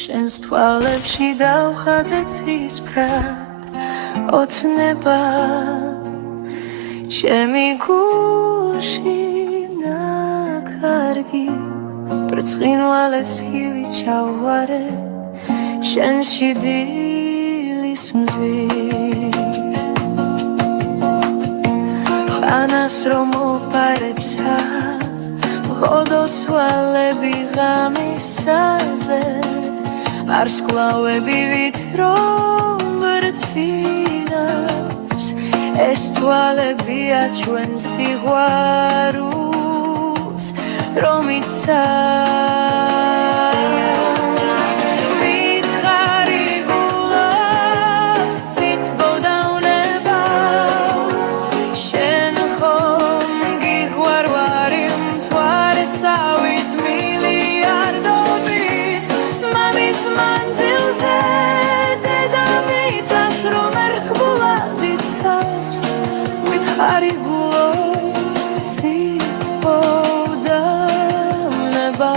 შენს თვალებში დავხატე ცისფრად ოცნება ჩემი გულში ნაკარგი ბრწყინვალეს ხივი ჩავვარე შენში დილის მზის ხანას რომ მოპარეცა ღოდო ცვალები ღამისაზე ვარსკვლავები ვითრომ ბრწყინავს ეს თვალებია ჩვენ სიყვარულს რომ იცავს მითხარი გულოს სითბოდა უნება შენ ხომ გიყვარვარი მთვარესავით მილიარდობით მამის მანძილზე დედამიწას რომ ერთხმულად იცავს მითხარი გულოს სითბოდა უნება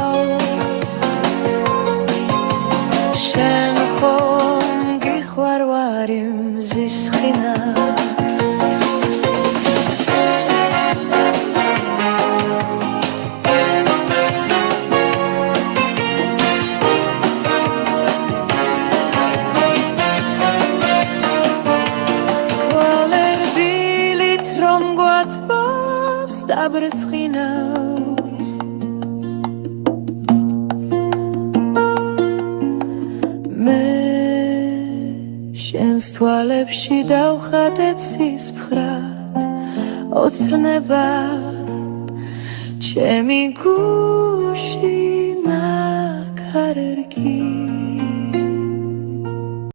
შენ ხომ გიყვარვარი მზის ხინა თვალერდილით რომ გვათბობს დაბრწყინავს მე შენს თვალებში დავხატე ცისფრად ოცნება ჩემი გულში ნაკარგი